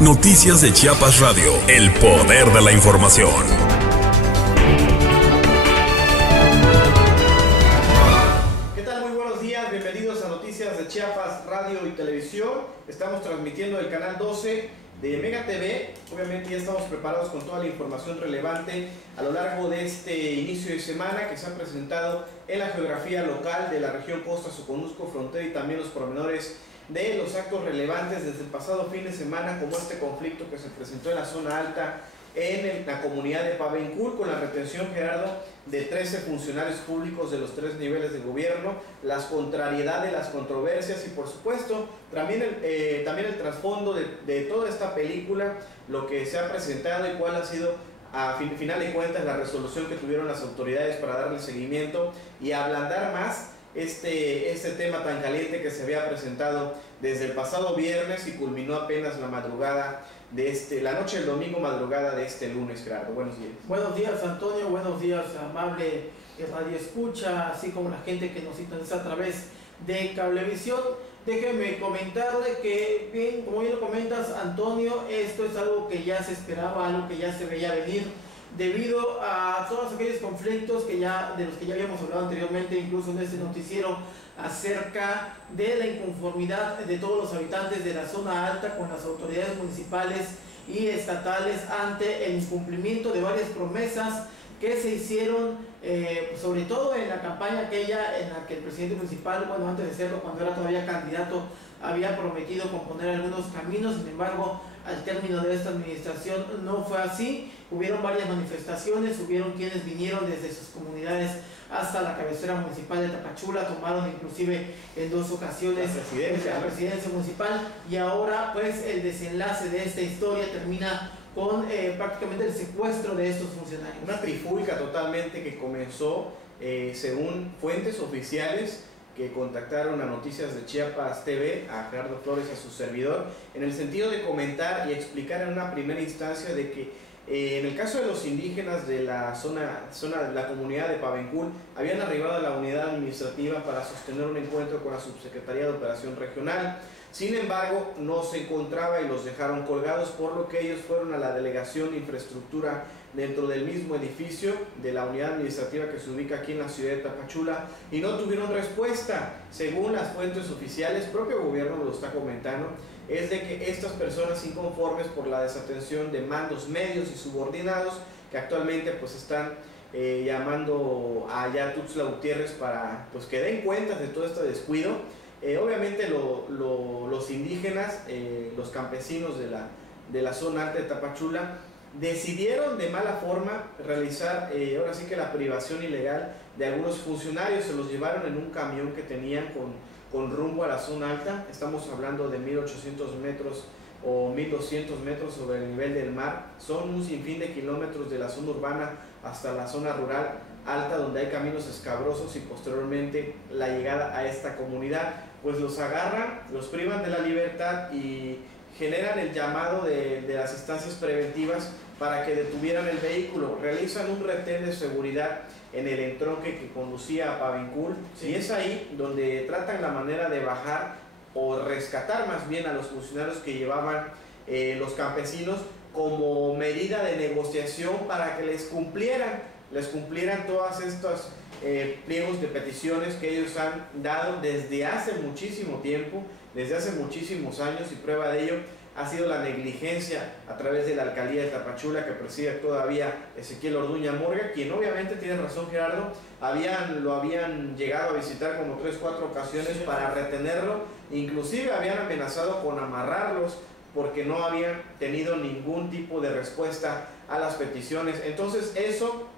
Noticias de Chiapas Radio, el poder de la información. ¿Qué tal? Muy buenos días, bienvenidos a Noticias de Chiapas Radio y Televisión. Estamos transmitiendo el canal 12 de Mega TV. Obviamente ya estamos preparados con toda la información relevante a lo largo de este inicio de semana que se ha presentado en la geografía local de la región Costa Soconusco, Frontera y también los pormenores de los actos relevantes desde el pasado fin de semana, como este conflicto que se presentó en la zona alta en la comunidad de Pavencul con la retención, Gerardo, de 13 funcionarios públicos de los 3 niveles de gobierno, las contrariedades, las controversias y por supuesto también el trasfondo de toda esta película, lo que se ha presentado y cuál ha sido a final de cuentas la resolución que tuvieron las autoridades para darle seguimiento y ablandar más este tema tan caliente que se había presentado desde el pasado viernes y culminó apenas la madrugada de la noche del domingo, madrugada de este lunes, Gerardo. Buenos días. Buenos días, Antonio. Buenos días, amable radio escucha, así como la gente que nos sintoniza a través de Cablevisión. Déjeme comentarle que, bien, como bien lo comentas, Antonio, esto es algo que ya se esperaba, algo que ya se veía venir, debido a todos aquellos conflictos de los que ya habíamos hablado anteriormente, incluso en este noticiero, acerca de la inconformidad de todos los habitantes de la zona alta con las autoridades municipales y estatales ante el incumplimiento de varias promesas que se hicieron, sobre todo en la campaña aquella en la que el presidente municipal, bueno, antes de serlo, cuando era todavía candidato, había prometido componer algunos caminos. Sin embargo, al término de esta administración no fue así. Hubieron varias manifestaciones, hubieron quienes vinieron desde sus comunidades hasta la cabecera municipal de Tapachula, tomaron inclusive en 2 ocasiones la presidencia municipal, y ahora pues el desenlace de esta historia termina con prácticamente el secuestro de estos funcionarios. Una trifulca totalmente que comenzó, según fuentes oficiales que contactaron a Noticias de Chiapas TV, a Gerardo Flores y a su servidor, en el sentido de comentar y explicar en una primera instancia de que en el caso de los indígenas de la zona de la comunidad de Pavencul, habían arribado a la unidad administrativa para sostener un encuentro con la Subsecretaría de Operación Regional. Sin embargo, no se encontraba y los dejaron colgados, por lo que ellos fueron a la Delegación de Infraestructura dentro del mismo edificio de la unidad administrativa que se ubica aquí en la ciudad de Tapachula y no tuvieron respuesta. Según las fuentes oficiales, propio gobierno lo está comentando, es de que estas personas inconformes por la desatención de mandos medios y subordinados que actualmente pues están llamando a Tuxtla Gutiérrez para pues que den cuenta de todo este descuido. Obviamente los indígenas, los campesinos de la zona alta de Tapachula decidieron de mala forma realizar ahora sí que la privación ilegal de algunos funcionarios. Se los llevaron en un camión que tenían con rumbo a la zona alta. Estamos hablando de 1800 metros o 1200 metros sobre el nivel del mar. Son un sinfín de kilómetros de la zona urbana hasta la zona rural alta, donde hay caminos escabrosos, y posteriormente la llegada a esta comunidad. Pues los agarran, los privan de la libertad y generan el llamado de las instancias preventivas para que detuvieran el vehículo. Realizan un retén de seguridad en el entronque que conducía a Pavencul, sí. Y es ahí donde tratan la manera de bajar o rescatar más bien a los funcionarios que llevaban los campesinos como medida de negociación para que les cumplieran todas estas pliegos de peticiones que ellos han dado desde hace muchísimo tiempo, desde hace muchísimos años, y prueba de ello ha sido la negligencia a través de la alcaldía de Tapachula que preside todavía Ezequiel Orduña Morga, quien obviamente tiene razón, Gerardo, lo habían llegado a visitar como 3-4 ocasiones para retenerlo, inclusive habían amenazado con amarrarlos porque no habían tenido ningún tipo de respuesta a las peticiones. Entonces eso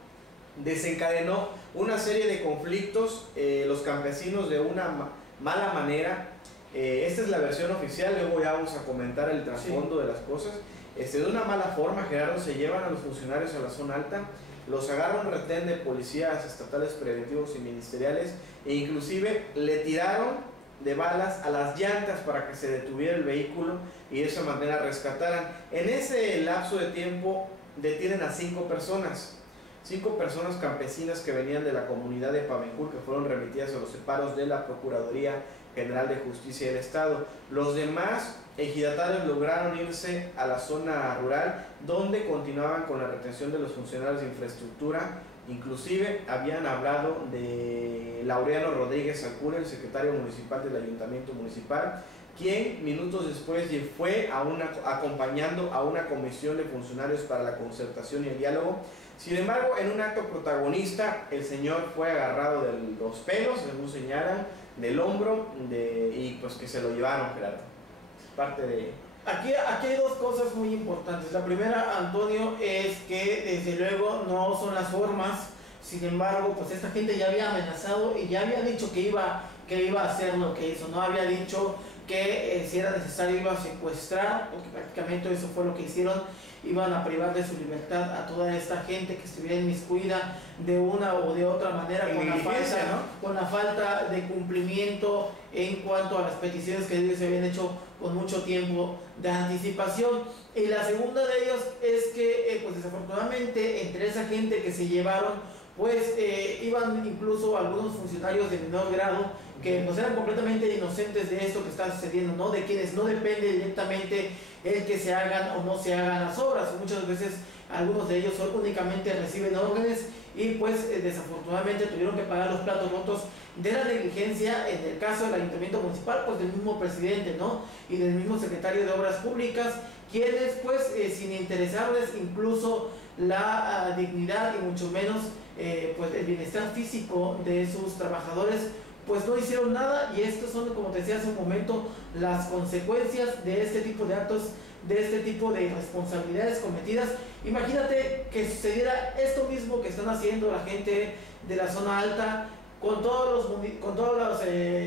desencadenó una serie de conflictos, los campesinos de una mala manera. Esta es la versión oficial, luego ya vamos a comentar el trasfondo de las cosas. De una mala forma, Gerardo, se llevan a los funcionarios a la zona alta, los agarran un retén de policías estatales preventivos y ministeriales, e inclusive le tiraron de balas a las llantas para que se detuviera el vehículo y de esa manera rescataran. En ese lapso de tiempo detienen a 5 personas. 5 personas campesinas que venían de la comunidad de Pavencur, que fueron remitidas a los separos de la Procuraduría General de Justicia del Estado. Los demás ejidatarios lograron irse a la zona rural, donde continuaban con la retención de los funcionarios de infraestructura. Inclusive habían hablado de Laureano Rodríguez Alcura, el secretario municipal del Ayuntamiento Municipal, quien minutos después fue acompañando a una comisión de funcionarios para la concertación y el diálogo. Sin embargo, en un acto protagonista, el señor fue agarrado de los pelos, según señalan, del hombro, y pues que se lo llevaron, Gerardo. Parte de... Aquí hay dos cosas muy importantes. La primera, Antonio, es que desde luego no son las formas. Sin embargo, pues esta gente ya había amenazado y ya había dicho que iba a hacer lo que hizo. No había dicho que si era necesario iba a secuestrar, porque prácticamente eso fue lo que hicieron. Iban a privar de su libertad a toda esta gente que estuviera inmiscuida de una o de otra manera con la falta de cumplimiento en cuanto a las peticiones que ellos se habían hecho con mucho tiempo de anticipación. Y la segunda de ellos es que pues desafortunadamente entre esa gente que se llevaron pues iban incluso algunos funcionarios de menor grado que pues eran completamente inocentes de esto que está sucediendo, ¿no? De quienes no depende directamente el que se hagan o no se hagan las obras. Muchas veces algunos de ellos únicamente reciben órdenes y pues desafortunadamente tuvieron que pagar los platos rotos de la negligencia, en el caso del Ayuntamiento Municipal, pues del mismo presidente, ¿no? Y del mismo secretario de Obras Públicas, quienes pues sin interesarles incluso la dignidad y mucho menos pues el bienestar físico de sus trabajadores, pues no hicieron nada. Y estas son, como te decía hace un momento, las consecuencias de este tipo de actos, de este tipo de responsabilidades cometidas. Imagínate que sucediera esto mismo que están haciendo la gente de la zona alta con todos los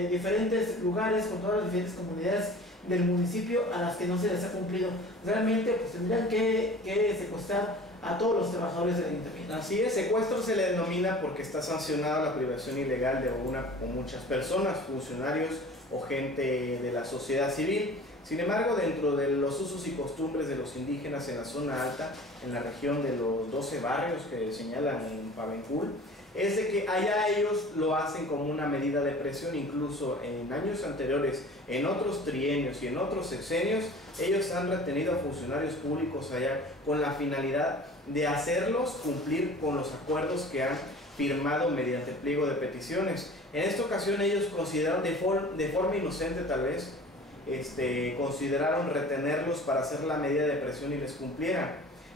diferentes lugares, con todas las diferentes comunidades del municipio a las que no se les ha cumplido. Realmente pues tendrían que secuestrar a todos los trabajadores del ayuntamiento. Así es, secuestro se le denomina porque está sancionada la privación ilegal de una o muchas personas, funcionarios o gente de la sociedad civil. Sin embargo, dentro de los usos y costumbres de los indígenas en la zona alta, en la región de los 12 barrios que señalan en Pavencur, es de que allá ellos lo hacen como una medida de presión. Incluso en años anteriores, en otros trienios y en otros sexenios, ellos han retenido a funcionarios públicos allá con la finalidad de hacerlos cumplir con los acuerdos que han firmado mediante pliego de peticiones. En esta ocasión ellos consideraron de forma inocente tal vez, consideraron retenerlos para hacer la medida de presión y les cumplieran.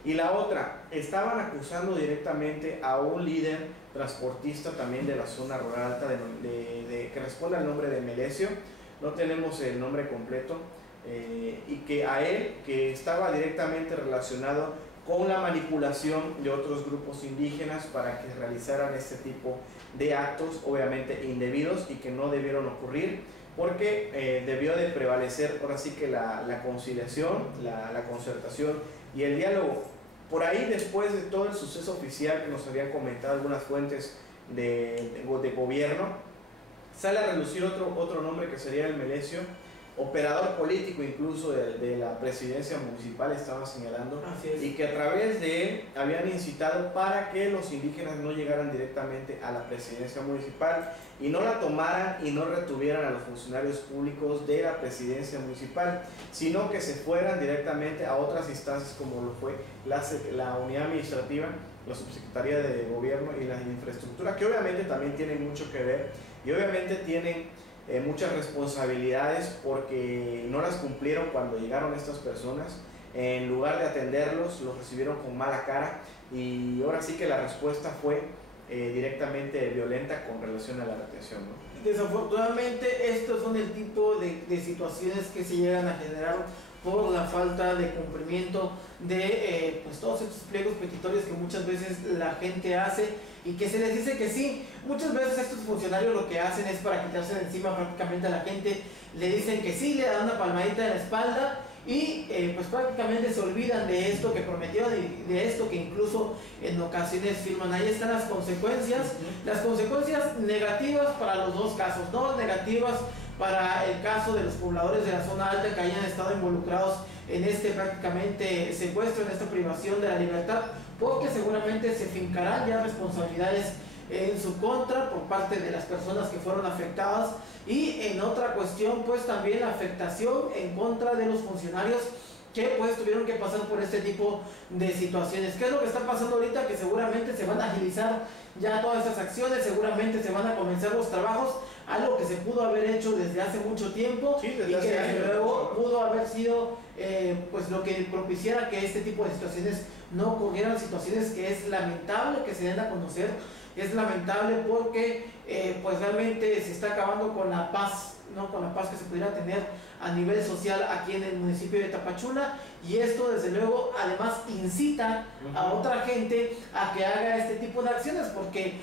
Y la otra, estaban acusando directamente a un líder transportista también de la zona rural alta que responde al nombre de Melesio, no tenemos el nombre completo, y que a él, que estaba directamente relacionado con la manipulación de otros grupos indígenas para que realizaran este tipo de actos, obviamente indebidos y que no debieron ocurrir, porque debió de prevalecer ahora sí que la conciliación, la concertación y el diálogo. Por ahí, después de todo el suceso oficial que nos habían comentado algunas fuentes de gobierno, sale a relucir otro nombre que sería el Melesio, operador político incluso de la presidencia municipal, estaba señalando, y que a través de él habían incitado para que los indígenas no llegaran directamente a la presidencia municipal y no la tomaran y no retuvieran a los funcionarios públicos de la presidencia municipal, sino que se fueran directamente a otras instancias como lo fue la unidad administrativa, la subsecretaría de gobierno y la infraestructura, que obviamente también tienen mucho que ver y obviamente tienen muchas responsabilidades porque no las cumplieron cuando llegaron estas personas. En lugar de atenderlos, los recibieron con mala cara y ahora sí que la respuesta fue directamente violenta con relación a la retención, ¿no? Desafortunadamente estos son el tipo de situaciones que se llegan a generar por la falta de cumplimiento de pues todos estos pliegos petitorios que muchas veces la gente hace y que se les dice que sí. Muchas veces estos funcionarios lo que hacen es para quitarse de encima prácticamente a la gente, le dicen que sí, le dan una palmadita en la espalda y pues prácticamente se olvidan de esto que prometieron y de esto que incluso en ocasiones firman. Ahí están las consecuencias negativas para los dos casos, no negativas para el caso de los pobladores de la zona alta que hayan estado involucrados en este prácticamente secuestro, en esta privación de la libertad porque seguramente se fincarán ya responsabilidades en su contra por parte de las personas que fueron afectadas, y en otra cuestión pues también afectación en contra de los funcionarios que pues tuvieron que pasar por este tipo de situaciones. ¿Qué es lo que está pasando ahorita? Que seguramente se van a agilizar ya todas estas acciones, seguramente se van a comenzar los trabajos, algo que se pudo haber hecho desde hace mucho tiempo, sí, y que desde luego pudo haber sido pues lo que propiciara que este tipo de situaciones no ocurrieran, situaciones que es lamentable que se den a conocer. Es lamentable porque pues realmente se está acabando con la paz, ¿no? Con la paz que se pudiera tener a nivel social aquí en el municipio de Tapachula, y esto desde luego además incita a otra gente a que haga este tipo de acciones, porque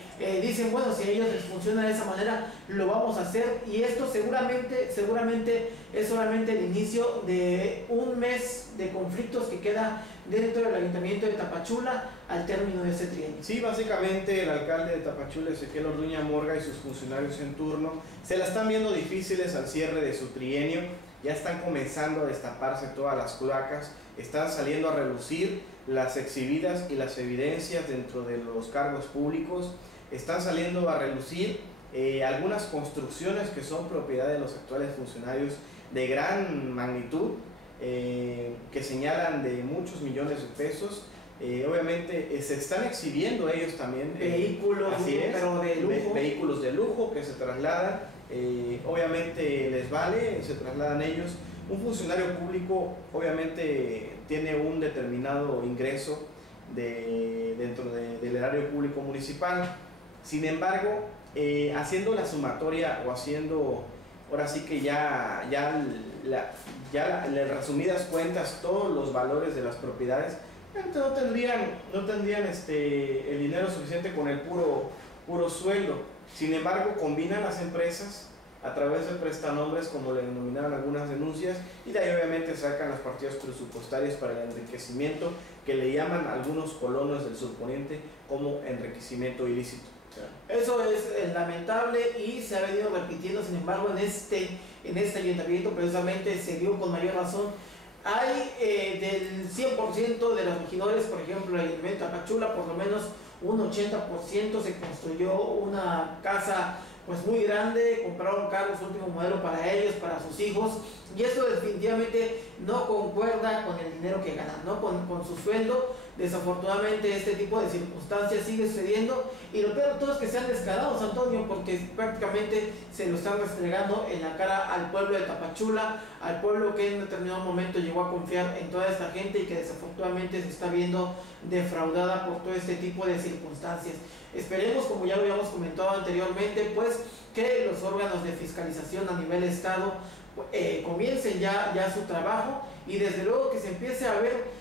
dicen, bueno, si a ellos les funciona de esa manera, lo vamos a hacer, y esto seguramente es solamente el inicio de un mes de conflictos que queda dentro del Ayuntamiento de Tapachula al término de ese trienio. Sí, básicamente el alcalde de Tapachula, Ezequiel Orduña Morga, y sus funcionarios en turno se la están viendo difíciles al cierre de su trienio. Ya están comenzando a destaparse todas las cloacas, están saliendo a relucir las exhibidas y las evidencias dentro de los cargos públicos, están saliendo a relucir algunas construcciones que son propiedad de los actuales funcionarios de gran magnitud, que señalan de muchos millones de pesos. Obviamente se están exhibiendo ellos también vehículos, pero de lujo. Vehículos de lujo que se trasladan, obviamente les vale, se trasladan ellos. Un funcionario público obviamente tiene un determinado ingreso dentro del erario público municipal. Sin embargo, haciendo la sumatoria o haciendo, ahora sí que ya las resumidas cuentas, todos los valores de las propiedades, no tendrían el dinero suficiente con el puro sueldo. Sin embargo, combinan las empresas a través de prestanombres, como le denominaron algunas denuncias, y de ahí obviamente sacan las partidas presupuestarias para el enriquecimiento, que le llaman algunos colonos del subponiente como enriquecimiento ilícito. Eso es lamentable y se ha venido repitiendo. Sin embargo, en este ayuntamiento precisamente se dio con mayor razón. Hay del 100% de los regidores, por ejemplo, en el ayuntamiento de Tapachula, por lo menos un 80% se construyó una casa pues muy grande, compraron carros último modelo para ellos, para sus hijos, y esto definitivamente no concuerda con el dinero que ganan, ¿no? Con su sueldo. Desafortunadamente este tipo de circunstancias sigue sucediendo, y lo peor de todo es que sean descarados, Antonio, porque prácticamente se lo están restregando en la cara al pueblo de Tapachula, al pueblo que en un determinado momento llegó a confiar en toda esta gente y que desafortunadamente se está viendo defraudada por todo este tipo de circunstancias. Esperemos, como ya lo habíamos comentado anteriormente, pues que los órganos de fiscalización a nivel estado comiencen ya su trabajo, y desde luego que se empiece a ver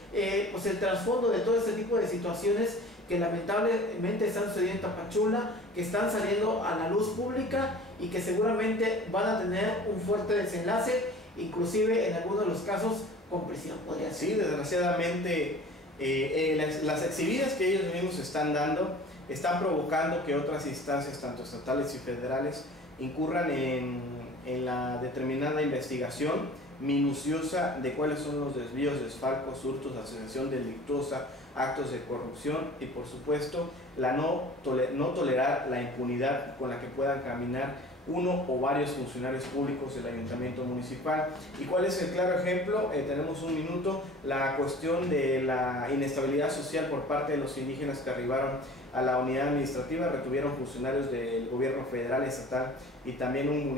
pues el trasfondo de todo este tipo de situaciones que lamentablemente están sucediendo en Tapachula, que están saliendo a la luz pública y que seguramente van a tener un fuerte desenlace, inclusive en algunos de los casos con prisión, podría ser. Sí, desgraciadamente las exhibidas que ellos mismos están dando están provocando que otras instancias, tanto estatales y federales, incurran en la determinada investigación minuciosa de cuáles son los desvíos, desfalcos, hurtos, asociación delictuosa, actos de corrupción, y por supuesto no tolerar la impunidad con la que puedan caminar uno o varios funcionarios públicos del ayuntamiento municipal. ¿Y cuál es el claro ejemplo? Tenemos un minuto. La cuestión de la inestabilidad social por parte de los indígenas que arribaron a la unidad administrativa, retuvieron funcionarios del gobierno federal, estatal y también un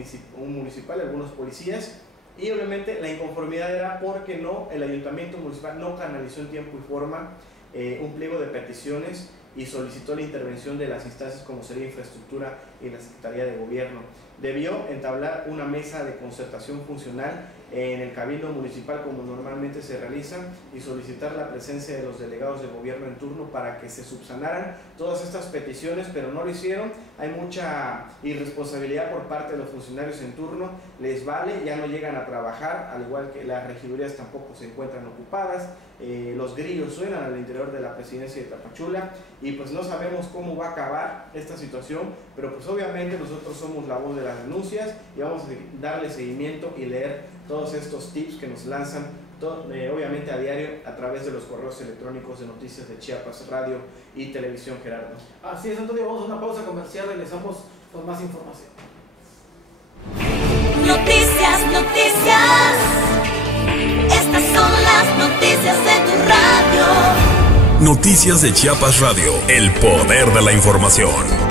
municipal, algunos policías, y obviamente la inconformidad era porque el ayuntamiento municipal no canalizó en tiempo y forma un pliego de peticiones y solicitó la intervención de las instancias como sería Infraestructura y la Secretaría de Gobierno. Debió entablar una mesa de concertación funcional en el Cabildo Municipal, como normalmente se realiza, y solicitar la presencia de los delegados de gobierno en turno para que se subsanaran todas estas peticiones, pero no lo hicieron. Hay mucha irresponsabilidad por parte de los funcionarios en turno, les vale, ya no llegan a trabajar, al igual que las regidurías tampoco se encuentran ocupadas, los grillos suenan al interior de la presidencia de Tapachula, y pues no sabemos cómo va a acabar esta situación, pero pues obviamente nosotros somos la voz de las denuncias y vamos a darle seguimiento y leer todos estos tips que nos lanzan obviamente a diario a través de los correos electrónicos de Noticias de Chiapas, Radio y Televisión, Gerardo. Así es, Antonio, vamos a una pausa comercial, regresamos con más información. Noticias, estas son las noticias de tu radio. Noticias de Chiapas Radio, el poder de la información.